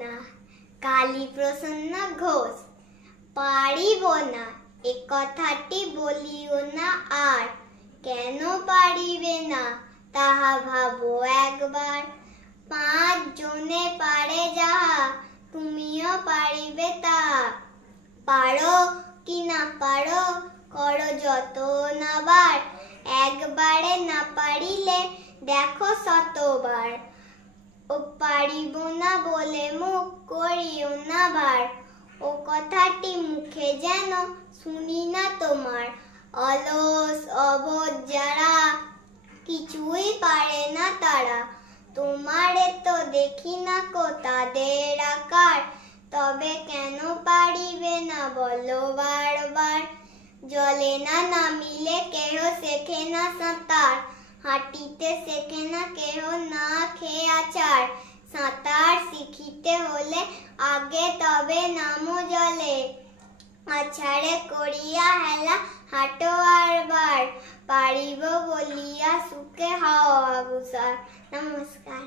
না। কালীপ্রসন্ন ঘোষ। পারিব না এ কথাটি বলিও না আর, কেন পারিবে না তাহা ভাবো একবার। 5 জনে পারে যাহা, তুমিও পারিবে তাহা। পারো কি না পারো করো যতন আবার, একবারে না পারিলে দেখো শতবার। ও পারিব না বলে মুখ করিও না ভার, ও কথাটি মুখে যেন শুনি না তোমার। অলস অবোধ যারা, কিছুই পারে না তারা, তোমারে তো দেখি না কো তাদের আকার। তবে কেন পারিবে না বলো বারবার। জলে না নামিলে কেহ শেখে না সাঁতার, হাঁটিতে শেখে না কেহ না খেয়ে আচার। সাঁতার শিখিতে হলে আগে তবে নামো জলে, আছাড়ে করিয়া হেলা হাঁটো আরবার। পারিব বলিয়া সুখে হও অগ্রসর। নমস্কার।